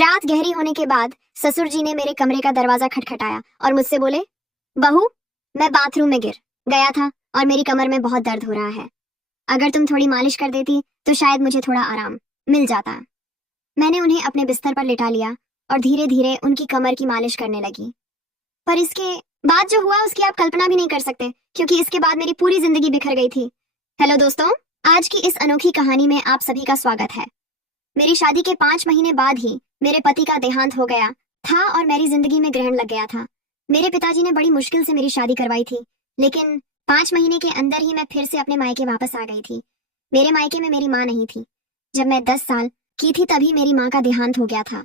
रात गहरी होने के बाद ससुर जी ने मेरे कमरे का दरवाजा खटखटाया और मुझसे बोले, बहू, मैं बाथरूम में गिर गया था और मेरी कमर में बहुत दर्द हो रहा है। अगर तुम थोड़ी मालिश कर देती तो शायद मुझे थोड़ा आराम मिल जाता। मैंने उन्हें अपने बिस्तर पर लिटा लिया और धीरे धीरे उनकी कमर की मालिश करने लगी। पर इसके बाद जो हुआ उसकी आप कल्पना भी नहीं कर सकते, क्योंकि इसके बाद मेरी पूरी जिंदगी बिखर गई थी। हेलो दोस्तों, आज की इस अनोखी कहानी में आप सभी का स्वागत है। मेरी शादी के 5 महीने बाद ही मेरे पति का देहांत हो गया था और मेरी जिंदगी में ग्रहण लग गया था। मेरे पिताजी ने बड़ी मुश्किल से मेरी शादी करवाई थी, लेकिन 5 महीने के अंदर ही मैं फिर से अपने मायके वापस आ गई थी। मेरे मायके में मेरी माँ नहीं थी। जब मैं 10 साल की थी तभी मेरी माँ का देहांत हो गया था।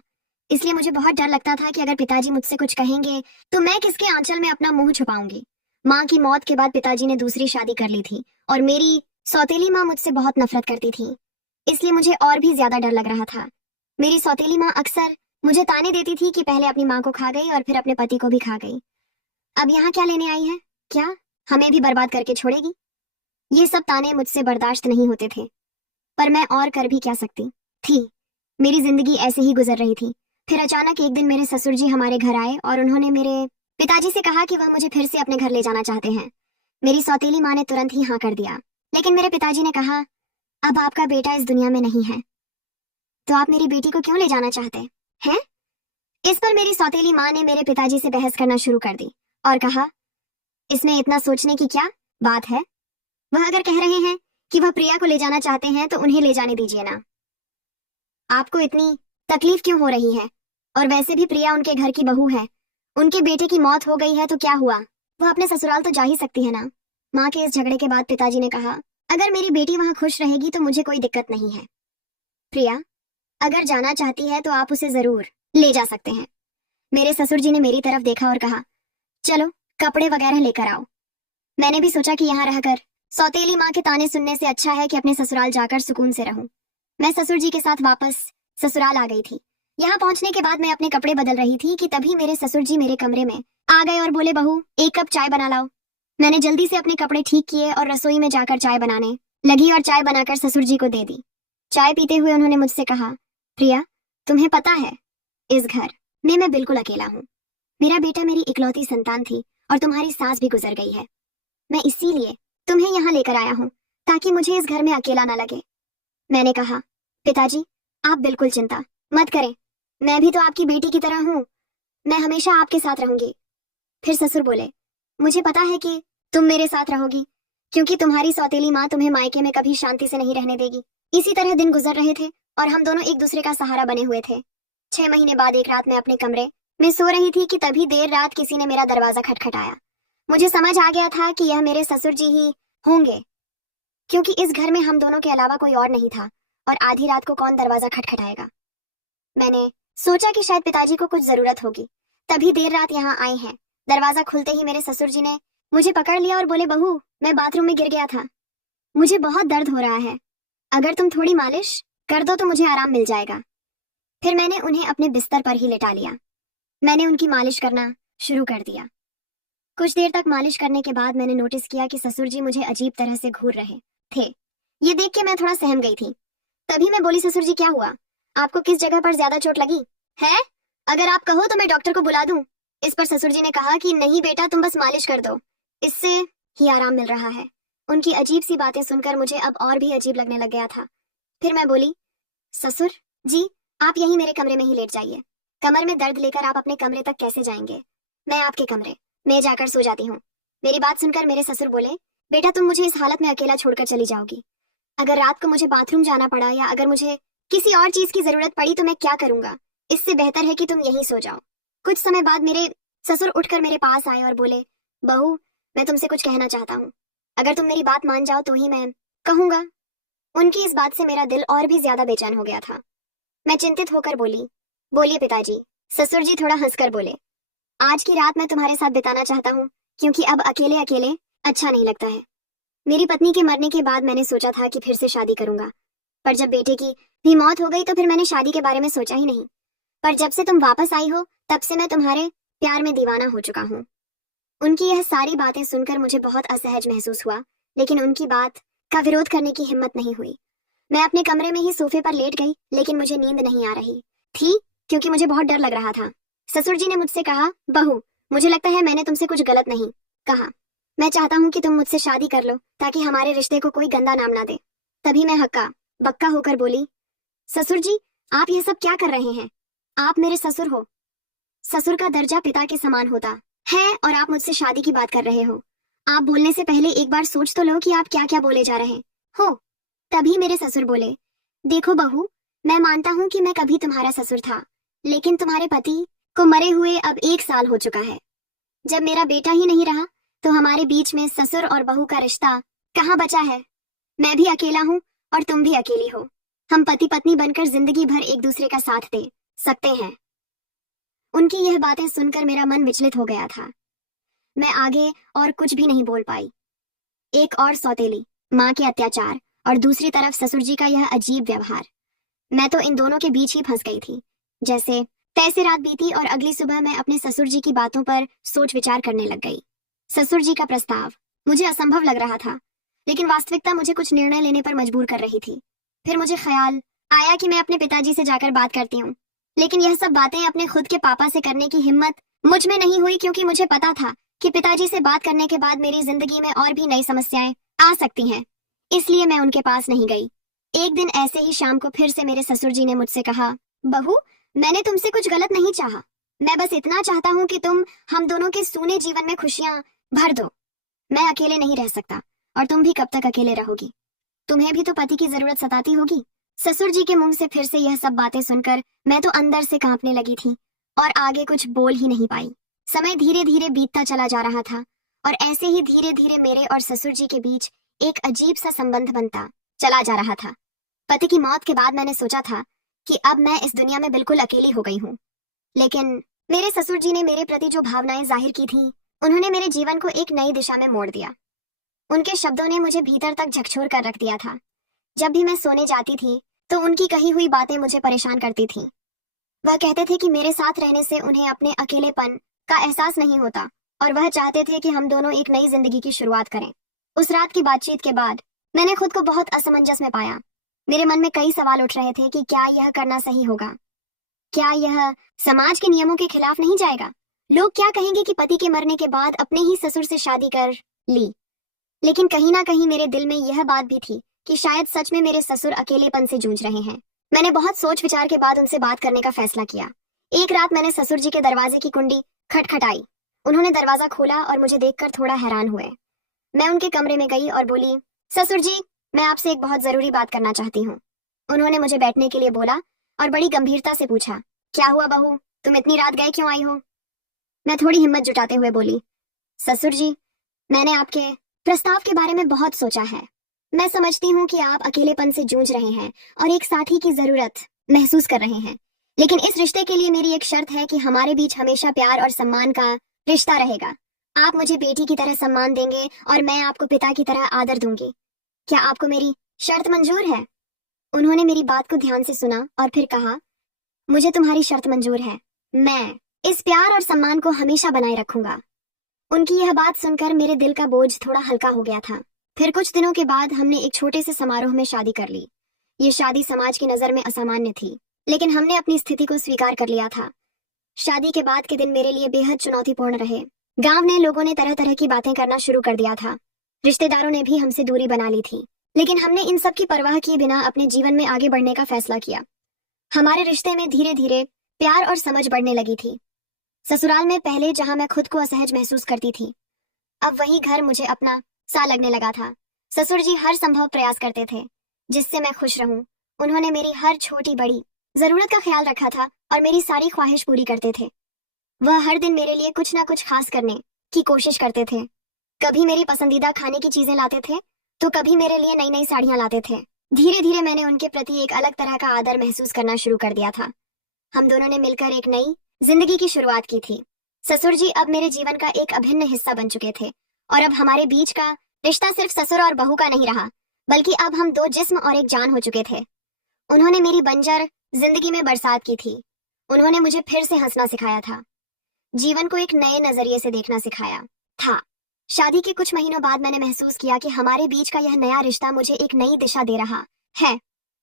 इसलिए मुझे बहुत डर लगता था कि अगर पिताजी मुझसे कुछ कहेंगे तो मैं किसके आंचल में अपना मुंह छुपाऊंगी। माँ की मौत के बाद पिताजी ने दूसरी शादी कर ली थी और मेरी सौतेली माँ मुझसे बहुत नफरत करती थी, इसलिए मुझे और भी ज्यादा डर लग रहा था। मेरी सौतेली माँ अक्सर मुझे ताने देती थी कि पहले अपनी माँ को खा गई और फिर अपने पति को भी खा गई। अब यहाँ क्या लेने आई है? क्या हमें भी बर्बाद करके छोड़ेगी? ये सब ताने मुझसे बर्दाश्त नहीं होते थे, पर मैं और कर भी क्या सकती थी। मेरी जिंदगी ऐसे ही गुजर रही थी। फिर अचानक एक दिन मेरे ससुर जी हमारे घर आए और उन्होंने मेरे पिताजी से कहा कि वह मुझे फिर से अपने घर ले जाना चाहते हैं। मेरी सौतेली माँ ने तुरंत ही हाँ कर दिया, लेकिन मेरे पिताजी ने कहा, अब आपका बेटा इस दुनिया में नहीं है, तो आप मेरी बेटी को क्यों ले जाना चाहते हैं? इस पर मेरी सौतेली माँ ने मेरे पिताजी से बहस करना शुरू कर दी और कहा, इसमें इतना सोचने की क्या बात है? वह अगर कह रहे हैं कि वह प्रिया को ले जाना चाहते हैं तो उन्हें ले जाने दीजिए ना। आपको इतनी तकलीफ क्यों हो रही है? और वैसे भी प्रिया उनके घर की बहू है। उनके बेटे की मौत हो गई है तो क्या हुआ, वह अपने ससुराल तो जा ही सकती है ना। माँ के इस झगड़े के बाद पिताजी ने कहा, अगर मेरी बेटी वहां खुश रहेगी तो मुझे कोई दिक्कत नहीं है। प्रिया अगर जाना चाहती है तो आप उसे जरूर ले जा सकते हैं। मेरे ससुर जी ने मेरी तरफ देखा और कहा, चलो कपड़े वगैरह लेकर आओ। मैंने भी सोचा कि यहाँ रहकर सौतेली माँ के ताने सुनने से अच्छा है कि अपने ससुराल जाकर सुकून से रहूं। मैं ससुर जी के साथ वापस ससुराल आ गई थी। यहाँ पहुंचने के बाद मैं अपने कपड़े बदल रही थी कि तभी मेरे ससुर जी मेरे कमरे में आ गए और बोले, बहू 1 कप चाय बना लाओ। मैंने जल्दी से अपने कपड़े ठीक किए और रसोई में जाकर चाय बनाने लगी और चाय बनाकर ससुर जी को दे दी। चाय पीते हुए उन्होंने मुझसे कहा, प्रिया तुम्हें पता है इस घर में मैं बिल्कुल अकेला हूँ। मेरा बेटा मेरी इकलौती संतान थी और तुम्हारी सास भी गुजर गई है। मैं इसीलिए तुम्हें यहाँ लेकर आया हूँ ताकि मुझे इस घर में अकेला ना लगे। मैंने कहा, पिताजी आप बिल्कुल चिंता मत करें, मैं भी तो आपकी बेटी की तरह हूँ, मैं हमेशा आपके साथ रहूंगी। फिर ससुर बोले, मुझे पता है कि तुम मेरे साथ रहोगी, क्योंकि तुम्हारी सौतेली माँ तुम्हें मायके में कभी शांति से नहीं रहने देगी। इसी तरह दिन गुजर रहे थे और हम दोनों एक दूसरे का सहारा बने हुए थे। 6 महीने बाद एक रात मैं अपने कमरे में सो रही थी कि तभी देर रात किसी ने मेरा दरवाजा खटखटाया। मुझे समझ आ गया था कि यह मेरे ससुर जी ही होंगे, क्योंकि इस घर में हम दोनों के अलावा कोई और नहीं था और आधी रात को कौन दरवाजा खटखटाएगा। मैंने सोचा कि शायद पिताजी को कुछ जरूरत होगी, तभी देर रात यहाँ आए हैं। दरवाजा खुलते ही मेरे ससुर जी ने मुझे पकड़ लिया और बोले, बहू मैं बाथरूम में गिर गया था, मुझे बहुत दर्द हो रहा है, अगर तुम थोड़ी मालिश कर दो तो मुझे आराम मिल जाएगा। फिर मैंने उन्हें अपने बिस्तर पर ही लिटा लिया। मैंने उनकी मालिश करना शुरू कर दिया। कुछ देर तक मालिश करने के बाद मैंने नोटिस किया कि ससुर जी मुझे अजीब तरह से घूर रहे थे। ये देख के मैं थोड़ा सहम गई थी। तभी मैं बोली, ससुर जी क्या हुआ, आपको किस जगह पर ज्यादा चोट लगी है? अगर आप कहो तो मैं डॉक्टर को बुला दूं। इस पर ससुर जी ने कहा कि नहीं बेटा, तुम बस मालिश कर दो, इससे ही आराम मिल रहा है। उनकी अजीब सी बातें सुनकर मुझे अब और भी अजीब लगने लग गया था। फिर मैं बोली, ससुर जी आप यहीं मेरे कमरे में ही लेट जाइए। कमर में दर्द लेकर आप अपने कमरे तक कैसे जाएंगे? मैं आपके कमरे में जाकर सो जाती हूँ। मेरी बात सुनकर मेरे ससुर बोले, बेटा तुम मुझे इस हालत में अकेला छोड़कर चली जाओगी। अगर रात को मुझे बाथरूम जाना पड़ा या अगर मुझे किसी और चीज की जरूरत पड़ी तो मैं क्या करूंगा? इससे बेहतर है कि तुम यहीं सो जाओ। कुछ समय बाद मेरे ससुर उठकर मेरे पास आए और बोले, बहू मैं तुमसे कुछ कहना चाहता हूँ, अगर तुम मेरी बात मान जाओ तो ही मैं कहूंगा। उनकी इस बात से मेरा दिल और भी ज्यादा बेचैन हो गया था। मैं चिंतित होकर बोली, बोलिए पिताजी। ससुर जी थोड़ा हंसकर बोले, आज की रात मैं तुम्हारे साथ बिताना चाहता हूँ, क्योंकि अब अकेले अकेले अच्छा नहीं लगता है। मेरी पत्नी के मरने के बाद मैंने सोचा था कि फिर से शादी करूंगा, पर जब बेटे की भी मौत हो गई तो फिर मैंने शादी के बारे में सोचा ही नहीं। पर जब से तुम वापस आई हो तब से मैं तुम्हारे प्यार में दीवाना हो चुका हूँ। उनकी यह सारी बातें सुनकर मुझे बहुत असहज महसूस हुआ, लेकिन उनकी बात का विरोध करने की हिम्मत नहीं हुई। मैं अपने कमरे में ही सोफे पर लेट गई, लेकिन मुझे नींद नहीं आ रही थी क्योंकि मुझे बहुत डर लग रहा था। ससुर जी ने मुझसे कहा, बहू, मुझे लगता है मैंने तुमसे कुछ गलत नहीं कहा। मैं चाहता हूँ कि तुम मुझसे शादी कर लो ताकि हमारे रिश्ते को कोई गंदा नाम ना दे। तभी मैं हक्का बक्का होकर बोली, ससुर जी, आप ये सब क्या कर रहे हैं? आप मेरे ससुर हो। ससुर का दर्जा पिता के समान होता है और आप मुझसे शादी की बात कर रहे हो। आप बोलने से पहले एक बार सोच तो लो कि आप क्या क्या बोले जा रहे हो। तभी मेरे ससुर बोले, देखो बहू, मैं मानता हूँ कि मैं कभी तुम्हारा ससुर था, लेकिन तुम्हारे पति को मरे हुए अब 1 साल हो चुका है। जब मेरा बेटा ही नहीं रहा तो हमारे बीच में ससुर और बहू का रिश्ता कहाँ बचा है? मैं भी अकेला हूँ और तुम भी अकेली हो। हम पति पत्नी बनकर जिंदगी भर एक दूसरे का साथ दे सकते हैं। उनकी यह बातें सुनकर मेरा मन विचलित हो गया था। मैं आगे और कुछ भी नहीं बोल पाई। एक और सौतेली माँ के अत्याचार और दूसरी तरफ ससुर जी का यह अजीब व्यवहार। मैं तो इन दोनों के बीच ही फंस गई थी। जैसे तैसे रात बीती और अगली सुबह मैं अपने ससुर जी की बातों पर सोच विचार करने लग गई। ससुर जी का प्रस्ताव मुझे असंभव लग रहा था, लेकिन वास्तविकता मुझे कुछ निर्णय लेने पर मजबूर कर रही थी। फिर मुझे ख्याल आया कि मैं अपने पिताजी से जाकर बात करती हूँ, लेकिन यह सब बातें अपने खुद के पापा से करने की हिम्मत मुझ में नहीं हुई, क्योंकि मुझे पता था कि पिताजी से बात करने के बाद मेरी जिंदगी में और भी नई समस्याएं आ सकती हैं। इसलिए मैं उनके पास नहीं गई। एक दिन ऐसे ही शाम को फिर से मेरे ससुर जी ने मुझसे कहा, बहू, मैंने तुमसे कुछ गलत नहीं चाहा। मैं बस इतना चाहता हूँ कि तुम हम दोनों के सूने जीवन में खुशियां भर दो। मैं अकेले नहीं रह सकता और तुम भी कब तक अकेले रहोगी? तुम्हें भी तो पति की जरूरत सताती होगी। ससुर जी के मुंह से फिर से यह सब बातें सुनकर मैं तो अंदर से कांपने लगी थी और आगे कुछ बोल ही नहीं पाई। समय धीरे धीरे बीतता चला जा रहा था और ऐसे ही धीरे धीरे मेरे और ससुर जी के बीच एक अजीब सा संबंध बनता चला जा रहा था। पति की मौत के बाद मैंने सोचा था कि अब मैं इस दुनिया में बिल्कुल अकेली हो गई हूँ, लेकिन मेरे ससुर जी ने मेरे प्रति जो भावनाएं जाहिर की थी, उन्होंने मेरे जीवन को एक नई दिशा में मोड़ दिया। उनके शब्दों ने मुझे भीतर तक झकझोर कर रख दिया था। जब भी मैं सोने जाती थी तो उनकी कही हुई बातें मुझे परेशान करती थीं। वह कहते थे कि मेरे साथ रहने से उन्हें अपने अकेलेपन का एहसास नहीं होता और वह चाहते थे कि हम दोनों एक नई जिंदगी की शुरुआत करें। उस रात की बातचीत के बाद मैंने खुद को बहुत असमंजस में पाया। मेरे मन में कई सवाल उठ रहे थे कि क्या यह करना सही होगा? क्या यह समाज के नियमों के खिलाफ नहीं जाएगा? लोग क्या कहेंगे कि पति के मरने के बाद अपने ही ससुर से शादी कर ली? लेकिन कहीं ना कहीं मेरे दिल में यह बात भी थी कि शायद सच में मेरे ससुर अकेलेपन से जूझ रहे हैं। मैंने बहुत सोच विचार के बाद उनसे बात करने का फैसला किया। एक रात मैंने ससुर जी के दरवाजे की कुंडी खटखटाई। उन्होंने दरवाजा खोला और मुझे देखकर थोड़ा हैरान हुए। मैं उनके कमरे में गई और बोली, ससुर जी, मैं आपसे एक बहुत जरूरी बात करना चाहती हूँ। उन्होंने मुझे बैठने के लिए बोला और बड़ी गंभीरता से पूछा, क्या हुआ बहू, तुम इतनी रात गए क्यों आई हो? मैं थोड़ी हिम्मत जुटाते हुए बोली, ससुर जी, मैंने आपके प्रस्ताव के बारे में बहुत सोचा है। मैं समझती हूँ कि आप अकेलेपन से जूझ रहे हैं और एक साथी की जरूरत महसूस कर रहे हैं, लेकिन इस रिश्ते के लिए मेरी एक शर्त है कि हमारे बीच हमेशा प्यार और सम्मान का रिश्ता रहेगा। आप मुझे बेटी की तरह सम्मान देंगे और मैं आपको पिता की तरह आदर दूंगी। क्या आपको मेरी शर्त मंजूर है? उन्होंने मेरी बात को ध्यान से सुना और फिर कहा, मुझे तुम्हारी शर्त मंजूर है। मैं इस प्यार और सम्मान को हमेशा बनाए रखूंगा। उनकी यह बात सुनकर मेरे दिल का बोझ थोड़ा हल्का हो गया था। फिर कुछ दिनों के बाद हमने एक छोटे से समारोह में शादी कर ली। ये शादी समाज की नजर में असामान्य थी, लेकिन हमने अपनी स्थिति को स्वीकार कर लिया था। शादी के बाद के दिन मेरे लिए बेहद चुनौतीपूर्ण रहे। गांव ने लोगों ने तरह तरह की बातें करना शुरू कर दिया था। रिश्तेदारों ने भी हमसे दूरी बना ली थी, लेकिन हमने इन सब की परवाह किए बिना अपने जीवन में आगे बढ़ने का फैसला किया। हमारे रिश्ते में धीरे धीरे प्यार और समझ बढ़ने लगी थी। ससुराल में पहले जहां मैं खुद को असहज महसूस करती थी, अब वही घर मुझे अपना सा लगने लगा था। ससुर जी हर संभव प्रयास करते थे जिससे मैं खुश रहूं। उन्होंने मेरी हर छोटी बड़ी जरूरत का ख्याल रखा था और मेरी सारी ख्वाहिश पूरी करते थे। वह हर दिन मेरे लिए कुछ ना कुछ खास करने की कोशिश करते थे। कभी मेरी पसंदीदा खाने की चीजें लाते थे तो कभी मेरे लिए नई नई साड़ियां लाते थे। धीरे धीरे मैंने उनके प्रति एक अलग तरह का आदर महसूस करना शुरू कर दिया था। हम दोनों ने मिलकर एक नई जिंदगी की शुरुआत की थी। ससुर जी अब मेरे जीवन का एक अभिन्न हिस्सा बन चुके थे और अब हमारे बीच का रिश्ता सिर्फ ससुर और बहू का नहीं रहा, बल्कि अब हम दो जिस्म और एक जान हो चुके थे। उन्होंने मेरी बंजर जिंदगी में बरसात की थी। उन्होंने मुझे फिर से हंसना सिखाया था, जीवन को एक नए नजरिए से देखना सिखाया था। शादी के कुछ महीनों बाद मैंने महसूस किया कि हमारे बीच का यह नया रिश्ता मुझे एक नई दिशा दे रहा है।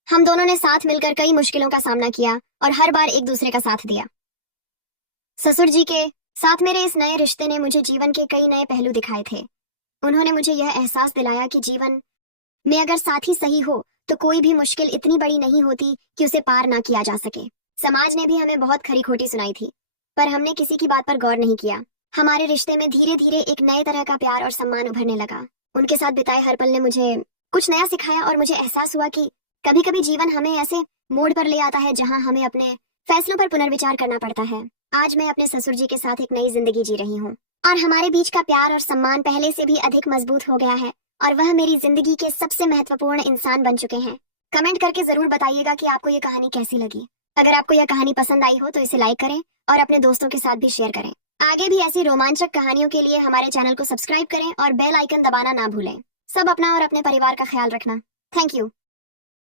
हम दोनों ने साथ मिलकर कई मुश्किलों का सामना किया और हर बार एक दूसरे का साथ दिया। ससुर जी के साथ मेरे इस नए रिश्ते ने मुझे जीवन के कई नए पहलू दिखाए थे। उन्होंने मुझे यह एहसास दिलाया कि जीवन में अगर साथी सही हो तो कोई भी मुश्किल इतनी बड़ी नहीं होती कि उसे पार ना किया जा सके। समाज ने भी हमें बहुत खरी खोटी सुनाई थी, पर हमने किसी की बात पर गौर नहीं किया। हमारे रिश्ते में धीरे धीरे एक नए तरह का प्यार और सम्मान उभरने लगा। उनके साथ बिताए हर पल ने मुझे कुछ नया सिखाया और मुझे एहसास हुआ कि कभी कभी जीवन हमें ऐसे मोड़ पर ले आता है जहां हमें अपने फैसलों पर पुनर्विचार करना पड़ता है। आज मैं अपने ससुर जी के साथ एक नई जिंदगी जी रही हूँ और हमारे बीच का प्यार और सम्मान पहले से भी अधिक मजबूत हो गया है और वह मेरी जिंदगी के सबसे महत्वपूर्ण इंसान बन चुके हैं। कमेंट करके जरूर बताइएगा कि आपको ये कहानी कैसी लगी। अगर आपको यह कहानी पसंद आई हो तो इसे लाइक करें और अपने दोस्तों के साथ भी शेयर करें। आगे भी ऐसी रोमांचक कहानियों के लिए हमारे चैनल को सब्सक्राइब करें और बेल आइकन दबाना ना भूलें। सब अपना और अपने परिवार का ख्याल रखना। Thank you.